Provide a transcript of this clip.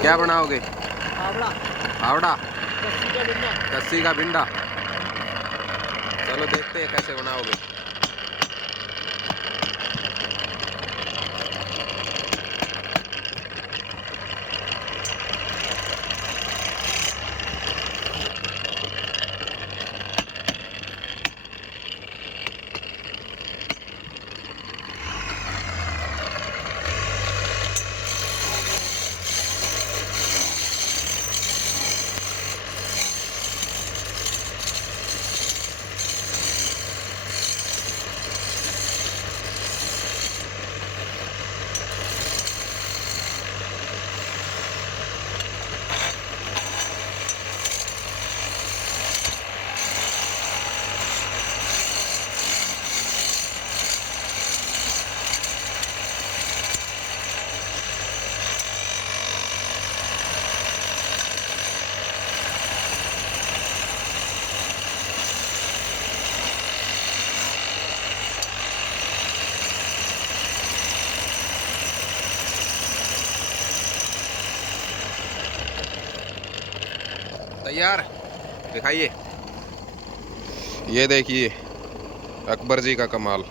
क्या बनाओगे? फावड़ा। फावड़ा? कस्सी का बिन्ना। कस्सी का भिंडा। चलो देखते हैं कैसे बनाओगे। तैयार, दिखाइए। ये देखिए अकबर जी का कमाल।